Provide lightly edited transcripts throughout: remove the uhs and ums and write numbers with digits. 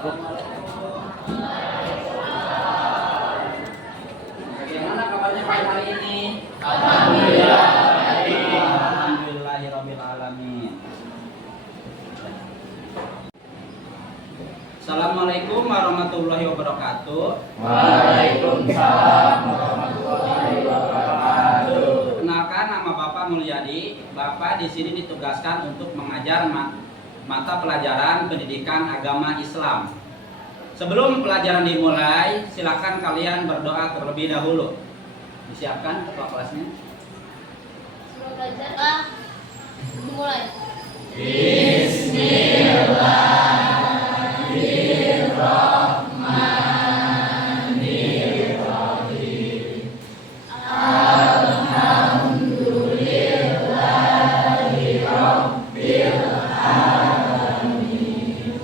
Bagaimana kabarnya pada hari ini? Alhamdulillah. Alhamdulillahirabbil alamin. Assalamualaikum warahmatullahi wabarakatuh. Waalaikumsalam warahmatullahi wabarakatuh. Kenalkan, nama Bapak Mulyadi. Bapak di sini ditugaskan untuk mengajar mata pelajaran pendidikan agama Islam. Sebelum pelajaran dimulai, silakan kalian berdoa terlebih dahulu. Disiapkan ketua kelasnya. Sebelum belajar, dimulai. Bismillahirrahmanirrahim. Alhamdulillahirabbil alamin.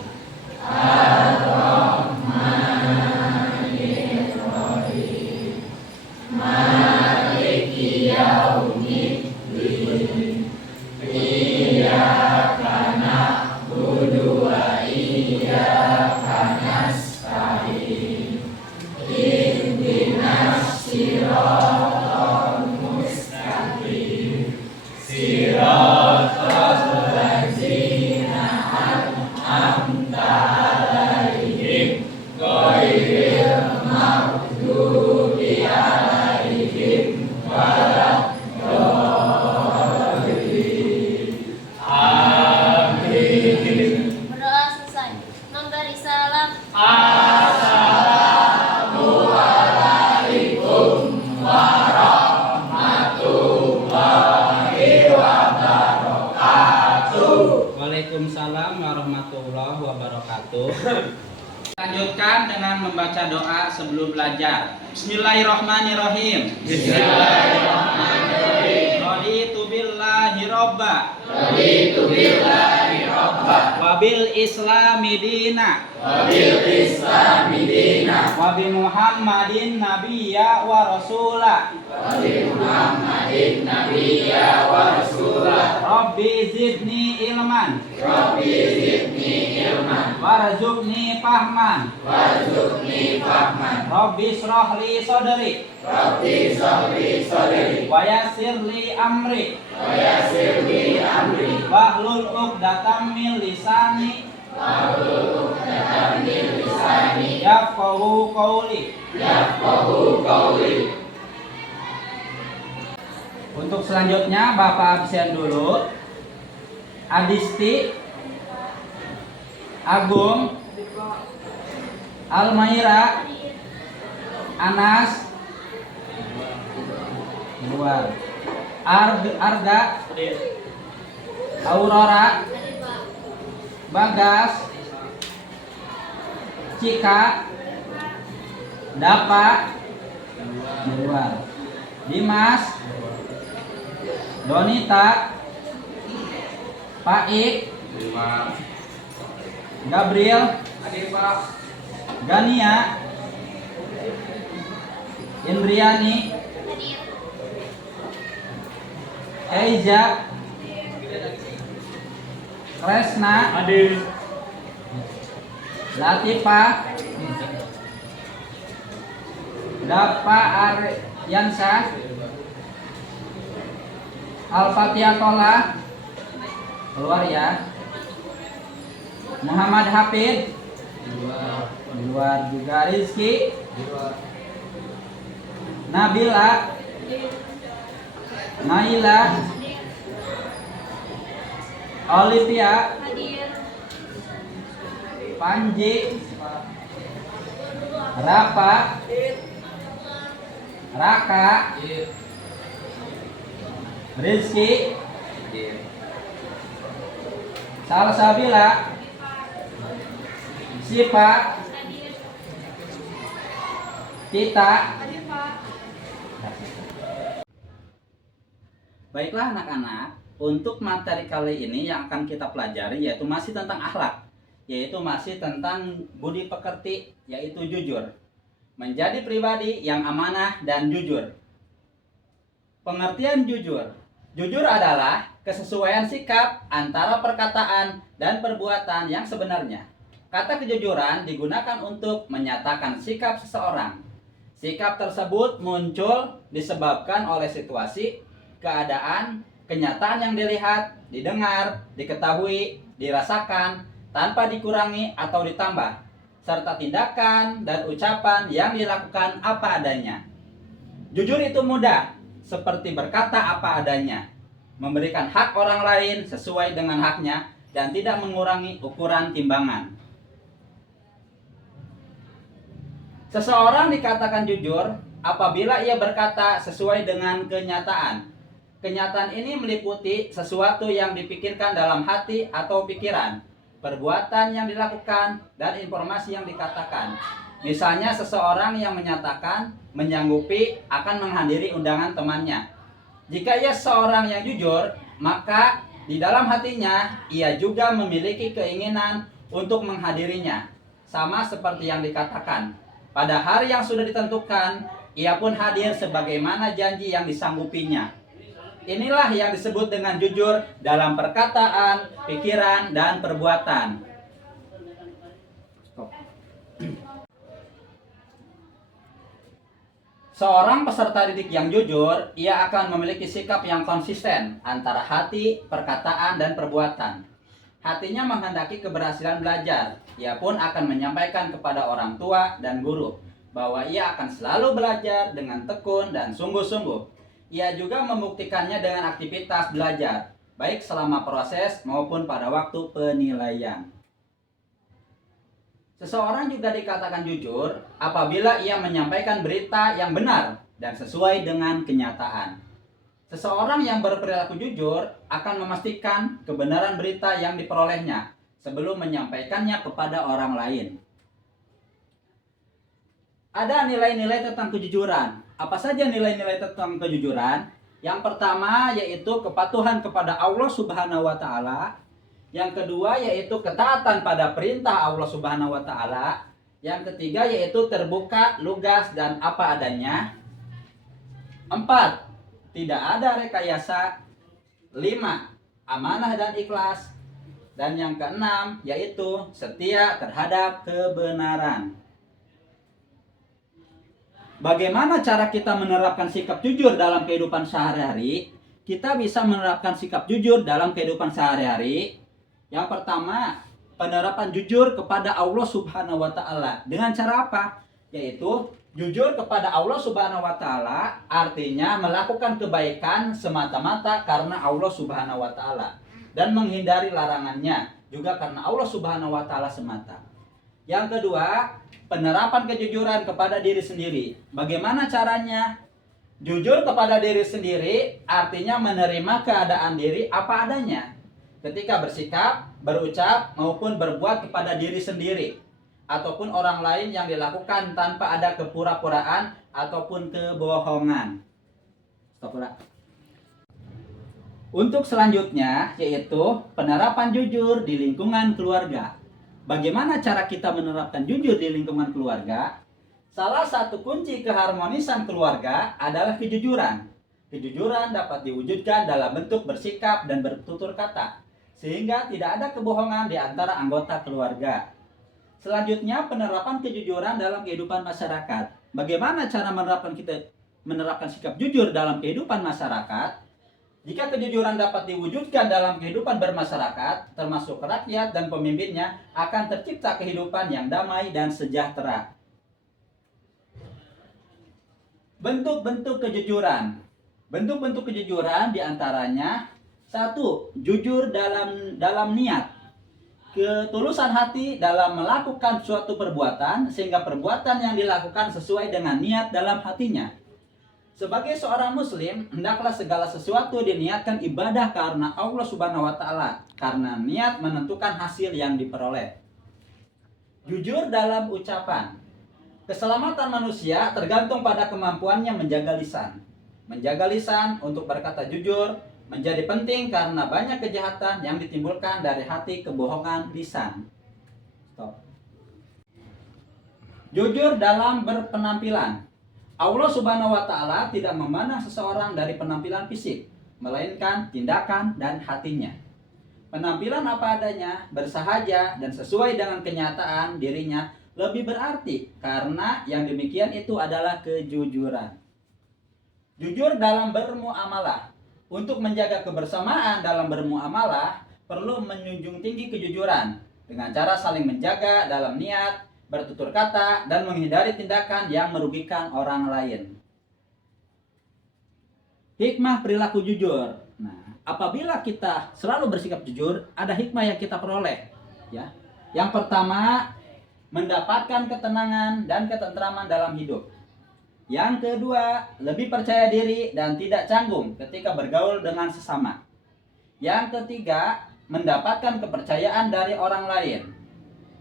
Ar-Rahmanirrahim. Maliki yaumiddin. Iyyaka na'budu wa iyyaka nasta'in. Ihdinas siratal mustaqim. Siratal ladzina an'amta 'alaihim ghairil maghdubi 'alaihim waladdallin. Amin. Berdoa selesai. Memberi salam. Assalamualaikum warahmatullahi wabarakatuh. Waalaikumsalam warahmatullahi wabarakatuh. Lanjutkan dengan membaca doa sebelum belajar. Bismillahirrahmanirrahim. Bismillahirrahmanirrahim. Raditu billahi robba Raditu billahi rabba wabil islami dina wabil islami dina wa bi Muhammadin nabiyya wa rasula wa bi Muhammadin nabiyya wa rasulah. Rabbi zidni ilman Rabbi zidni ilman warzuqni fahman warzuqni fahman. Rabbi shrah li sadri Rabbi shrahli sadri wa yassir li amri wa yassir li amri wahlul 'uqdatam min lisani wahlul 'uqdatam min lisani yafqahu qawli. yafqahu qawli. Untuk selanjutnya Bapak absen dulu. Adisti, Agung, Almaira, Anas, luar, Arga, Aurora, Bagas, Cika, Dapa, luar, Dimas, Donita, Paik, Gabriel, Gania, Indriani, Eiza, Kresna, Latifah, Dapa Aryansyah, Al-Fatihah Tola, keluar ya. Muhammad Hafid, luar juga. Rizky, Nabila, Naila, Olivia, Panji, Rafa, Raka, Rizky, Salsabila, Sipa, Tita. Baiklah anak-anak, untuk materi kali ini yang akan kita pelajari yaitu masih tentang akhlak, yaitu masih tentang budi pekerti, yaitu jujur. Menjadi pribadi yang amanah dan jujur. Pengertian jujur. Jujur adalah kesesuaian sikap antara perkataan dan perbuatan yang sebenarnya. Kata kejujuran digunakan untuk menyatakan sikap seseorang. Sikap tersebut muncul disebabkan oleh situasi, keadaan, kenyataan yang dilihat, didengar, diketahui, dirasakan, tanpa dikurangi atau ditambah, serta tindakan dan ucapan yang dilakukan apa adanya. Jujur itu mudah, seperti berkata apa adanya, memberikan hak orang lain sesuai dengan haknya, dan tidak mengurangi ukuran timbangan. Seseorang dikatakan jujur apabila ia berkata sesuai dengan kenyataan. Kenyataan ini meliputi sesuatu yang dipikirkan dalam hati atau pikiran, perbuatan yang dilakukan, dan informasi yang dikatakan. Misalnya seseorang yang menyatakan menyanggupi akan menghadiri undangan temannya. Jika ia seorang yang jujur, maka di dalam hatinya ia juga memiliki keinginan untuk menghadirinya. Sama seperti yang dikatakan, pada hari yang sudah ditentukan, ia pun hadir sebagaimana janji yang disanggupinya. Inilah yang disebut dengan jujur dalam perkataan, pikiran, dan perbuatan. Seorang peserta didik yang jujur, ia akan memiliki sikap yang konsisten antara hati, perkataan, dan perbuatan. Hatinya menghendaki keberhasilan belajar. Ia pun akan menyampaikan kepada orang tua dan guru bahwa ia akan selalu belajar dengan tekun dan sungguh-sungguh. Ia juga membuktikannya dengan aktivitas belajar, baik selama proses maupun pada waktu penilaian. Seseorang juga dikatakan jujur apabila ia menyampaikan berita yang benar dan sesuai dengan kenyataan. Seseorang yang berperilaku jujur akan memastikan kebenaran berita yang diperolehnya sebelum menyampaikannya kepada orang lain. Ada nilai-nilai tentang kejujuran. Apa saja nilai-nilai tentang kejujuran? Yang pertama yaitu kepatuhan kepada Allah Subhanahu wa taala. Yang kedua yaitu ketaatan pada perintah Allah Subhanahu wa taala. Yang ketiga yaitu terbuka, lugas, dan apa adanya. 4. Tidak ada rekayasa. 5. Amanah dan ikhlas. Dan yang keenam yaitu setia terhadap kebenaran. Bagaimana cara kita menerapkan sikap jujur dalam kehidupan sehari-hari? Kita bisa menerapkan sikap jujur dalam kehidupan sehari-hari. Yang pertama, penerapan jujur kepada Allah Subhanahu wa taala. Dengan cara apa? Yaitu jujur kepada Allah Subhanahu wa taala artinya melakukan kebaikan semata-mata karena Allah Subhanahu wa taala dan menghindari larangannya juga karena Allah Subhanahu wa taala semata. Yang kedua, penerapan kejujuran kepada diri sendiri. Bagaimana caranya? Jujur kepada diri sendiri artinya menerima keadaan diri apa adanya. Ketika bersikap, berucap, maupun berbuat kepada diri sendiri. Ataupun orang lain yang dilakukan tanpa ada kepura-puraan ataupun kebohongan. Untuk selanjutnya yaitu penerapan jujur di lingkungan keluarga. Bagaimana cara kita menerapkan jujur di lingkungan keluarga? Salah satu kunci keharmonisan keluarga adalah kejujuran. Kejujuran dapat diwujudkan dalam bentuk bersikap dan bertutur kata, sehingga tidak ada kebohongan di antara anggota keluarga. Selanjutnya, penerapan kejujuran dalam kehidupan masyarakat. Bagaimana cara menerapkan sikap jujur dalam kehidupan masyarakat? Jika kejujuran dapat diwujudkan dalam kehidupan bermasyarakat, termasuk rakyat dan pemimpinnya, akan tercipta kehidupan yang damai dan sejahtera. Bentuk-bentuk kejujuran. Bentuk-bentuk kejujuran diantaranya 1. Jujur dalam niat. Ketulusan hati dalam melakukan suatu perbuatan sehingga perbuatan yang dilakukan sesuai dengan niat dalam hatinya. Sebagai seorang muslim, hendaklah segala sesuatu diniatkan ibadah karena Allah Subhanahu wa taala, karena niat menentukan hasil yang diperoleh. Jujur dalam ucapan. Keselamatan manusia tergantung pada kemampuannya menjaga lisan. Menjaga lisan untuk berkata jujur menjadi penting karena banyak kejahatan yang ditimbulkan dari hati kebohongan lisan. Jujur dalam berpenampilan. Allah Subhanahu wa taala tidak memandang seseorang dari penampilan fisik, melainkan tindakan dan hatinya. Penampilan apa adanya, bersahaja, dan sesuai dengan kenyataan dirinya lebih berarti karena yang demikian itu adalah kejujuran. Jujur dalam bermuamalah. Untuk menjaga kebersamaan dalam bermuamalah perlu menjunjung tinggi kejujuran dengan cara saling menjaga dalam niat, bertutur kata, dan menghindari tindakan yang merugikan orang lain. Hikmah perilaku jujur. Nah, apabila kita selalu bersikap jujur, ada hikmah yang kita peroleh. Ya, yang pertama, mendapatkan ketenangan dan ketentraman dalam hidup. Yang kedua, lebih percaya diri dan tidak canggung ketika bergaul dengan sesama. Yang ketiga, mendapatkan kepercayaan dari orang lain.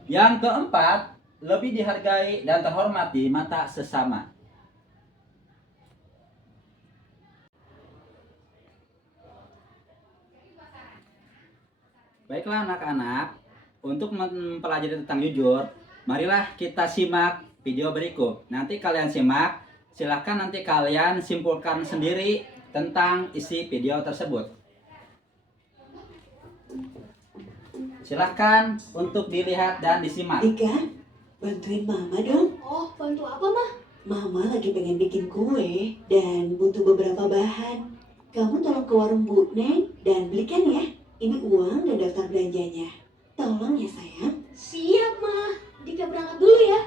Yang keempat, lebih dihargai dan terhormat di mata sesama. Baiklah anak-anak, untuk mempelajari tentang jujur, marilah kita simak video berikut. Nanti kalian simak, silahkan nanti kalian simpulkan sendiri tentang isi video tersebut. Silahkan untuk dilihat dan disimak. Dika, bantuin Mama dong. Oh, bantu apa, Mah? Mama lagi pengen bikin kue dan butuh beberapa bahan. Kamu tolong ke warung Bu Neng dan belikan ya. Ini uang dan daftar belanjanya. Tolong ya sayang. Siap, Mah. Dika berangkat dulu ya.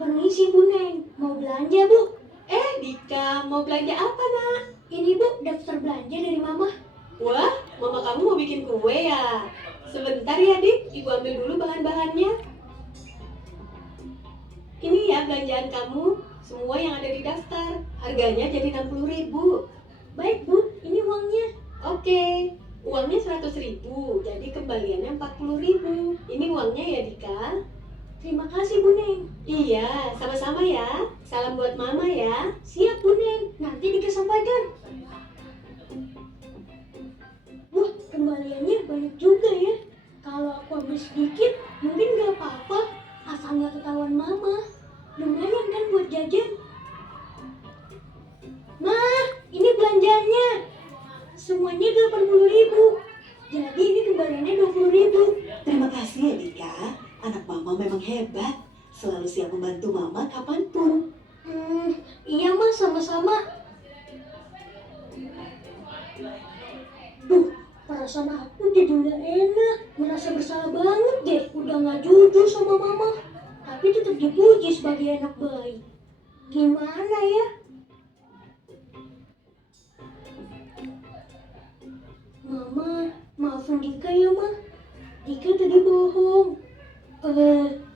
Permisi, Bu Neng. Mau belanja, Bu? Dika, mau belanja apa nak? Ini, Bu, daftar belanja dari Mama. Wah, Mama kamu mau bikin kue ya? Sebentar ya Dik, Ibu ambil dulu bahan-bahannya. Ini ya belanjaan kamu, semua yang ada di daftar. Harganya jadi 60.000. Baik, Bu. Ini uangnya. Oke, uangnya 100.000, jadi kembaliannya 40.000. Ini uangnya ya Dika. Terima kasih, Bu Neng. Iya, sama-sama ya. Salam buat Mama ya. Siap, Bu Neng. Nanti Dika sampaikan. Wah, kembaliannya banyak juga ya. Kalau aku ambil sedikit, mungkin gak apa-apa. Asal gak ketahuan Mama. Lumayan kan buat jajan. Mah, ini belanjanya. Semuanya 80.000. Jadi ini kembaliannya 20.000. Terima kasih ya Dika. Anak Mama memang hebat. Selalu siap membantu Mama kapanpun. Iya Mas, sama-sama. Duh, perasaan aku jadi gak enak. Merasa bersalah banget deh. Udah gak jujur sama Mama. Tapi tetap dipuji sebagai anak baik. Gimana ya? Mama, maafin Dika ya, Ma. Dika tadi bohong.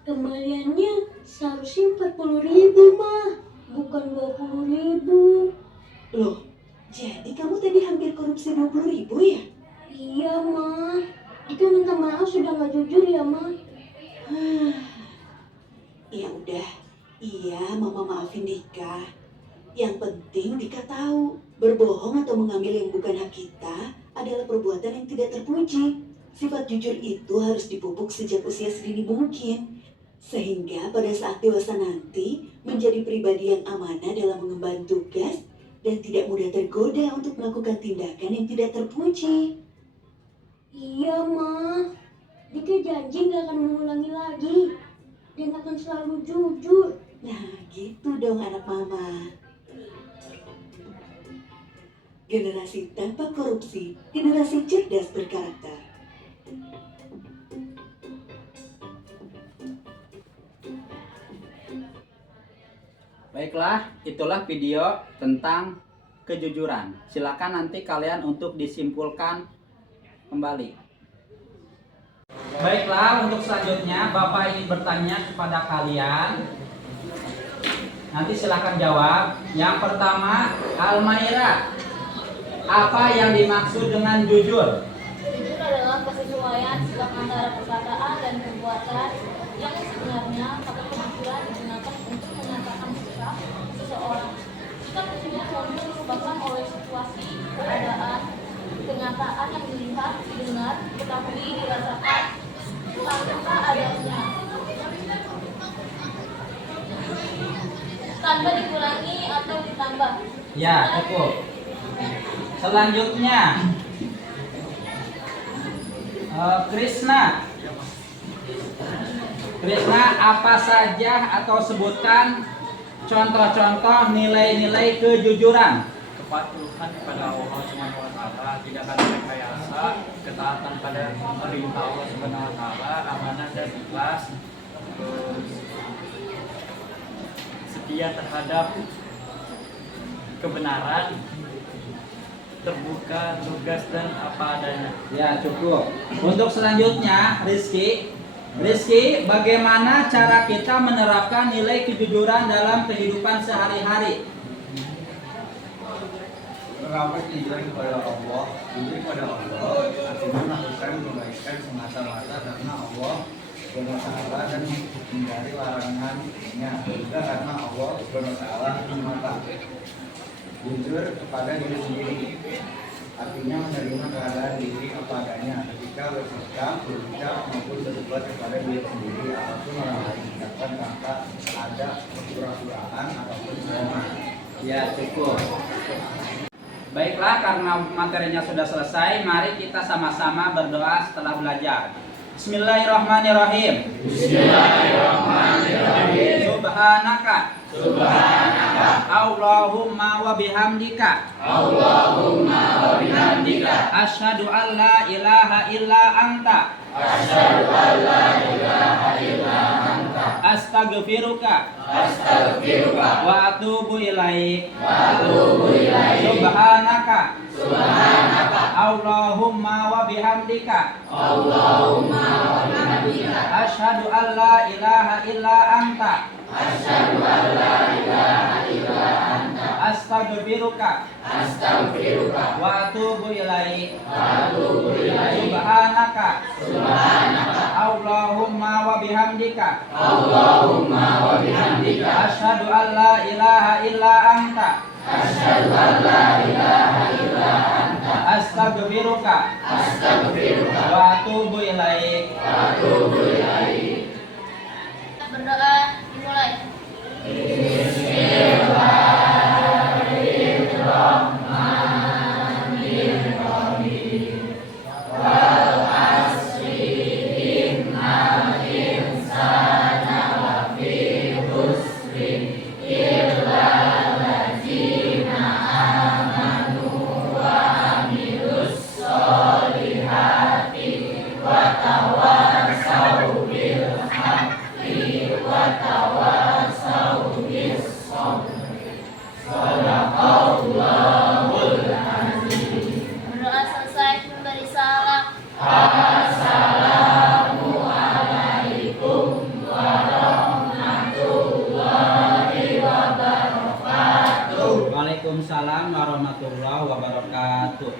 Kembaliannya seharusnya 40.000, Ma. Bukan 20.000. Loh, jadi kamu tadi hampir korupsi 20.000 ya? Iya, Ma. Dika minta maaf sudah gak jujur ya, Ma. Ya udah, iya Mama maafin Dika. Yang penting Dika tahu, berbohong atau mengambil yang bukan hak kita adalah perbuatan yang tidak terpuji. Sifat jujur itu harus dipupuk sejak usia sedini mungkin, sehingga pada saat dewasa nanti menjadi pribadi yang amanah dalam mengemban tugas dan tidak mudah tergoda untuk melakukan tindakan yang tidak terpuji. Iya, Ma. Dika janji gak akan mengulangi lagi. Dan akan selalu jujur. Nah, gitu dong anak Mama. Generasi tanpa korupsi, generasi cerdas berkarakter. Baiklah, itulah video tentang kejujuran. Silakan nanti kalian untuk disimpulkan kembali. Baiklah, untuk selanjutnya Bapak ingin bertanya kepada kalian. Nanti silakan jawab. Yang pertama, Almaira, apa yang dimaksud dengan jujur? Jujur adalah kesesuaian sikap antara perkataan dan perbuatan yang sebenarnya atau penampilan digunakan untuk menyatakan sikap seseorang. Sikap tersebut mungkin disebabkan oleh situasi, keadaan, kenyataan yang dilihat, didengar, diketahui, dirasakan tanpa adanya, tanpa dikurangi atau ditambah. Ya, cukup. Selanjutnya, Krishna. Krishna, apa saja atau sebutkan contoh-contoh nilai-nilai kejujuran? Kepatuhan kepada Allah Subhanahu wa taala, tidak ada rekayasa, ketaatan pada perintah Allah Subhanahu wa taala, amanah dan ikhlas, terus setia terhadap kebenaran, terbuka, tugas dan apa adanya. Ya, cukup. Untuk selanjutnya, Rizky, bagaimana cara kita menerapkan nilai kejujuran dalam kehidupan sehari-hari? Merawat jujur kepada Allah, jujur kepada Allah, artinya melakukan kebaikan semata-mata karena Allah SWT dan menghindari larangannya, juga karena Allah SWT semata. Jujur kepada diri sendiri, artinya menerima keadaan diri apa adanya ketika bersikap, berucap maupun berbuat kepada diri sendiri ataupun orang lain, bahkan tanpa ada pura-puraan ataupun bohongan. Ya, cukup. Baiklah, karena materinya sudah selesai, mari kita sama-sama berdoa setelah belajar. Bismillahirrahmanirrahim. Bismillahirrahmanirrahim. Subhanaka. Subhanaka. Allahumma wa bihamdika. Allahumma wa bihamdika. Asyhadu an la ilaha illa anta. Asyhadu an la ilaha illa anta. Astaghfiruka. Astaghfiruka. Wa atubu ilaik. Wa atubu ilaik. Subhanaka. Subhanaka. Allahumma wa bihamdika. Allahumma wa bihamdika. Asyhadu an la ilaha illa anta. Asyhadu an la ilaha illa anta. Astaghfiruka. Astaghfiruka. Wa atubu ilaik. Wa atubu ilaik. Subhanaka. Subhanaka. Allahumma wa bihamdika. Allahumma wa bihamdika. Asyhadu an la ilaha illa anta. Asyhadu an la ilaha illa anta. Astaghfiruka. Astaghfiruka. Wa atubu ilaik. Wa atubu ilaik. Berdoa dimulai. Berdoa selesai memberi salam. Waalaikumsalam warahmatullahi wabarakatuh.